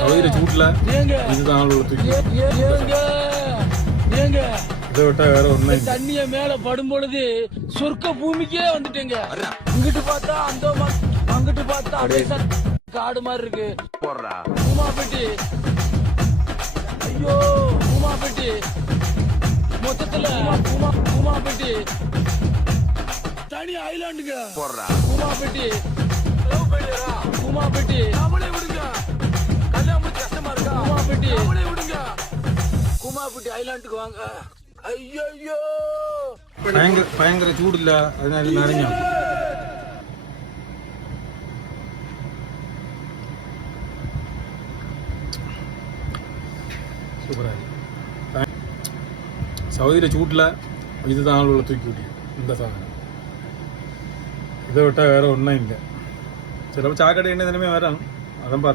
சவுதியில சூட்ல இதுதான் ஆள் தூக்கி இதை விட்டா வேற ஒண்ணு தண்ணிய மேல படும் பொழுது சொர்க்க பூமிக்கே வந்துட்டேங்க. இங்கிட்டு பார்த்தா அந்தோமான், அங்கிட்டு பார்த்தா அப்படியே காடு மாதிரி இருக்கு. பூமாப்பட்டி, ஐயோ பூமாப்பட்டி, மொத்தத்துல பூமாப்பட்டி தனி ஐலாண்டுங்க. பூமாப்பட்டி பூமாப்பட்டி அவளே விடுங்க, கல்யாணம் கஷ்டமா இருக்கா? பூமாப்பட்டி அவளே விடுங்க, பூமாப்பட்டி ஐலாண்டுக்கு வாங்க. ஐயோ பயங்கர சூடு இல்ல, அதனால நிறைய சூப்பரா சவுதியில சூட்ல இதுதான் ஆள் தூக்கி விட்டு இந்த சாதனம். இதை விட்டா வேற ஒன்றும் இல்லை. சிலப்போ சாக்கடை என்ன தினமே வரான், அதான்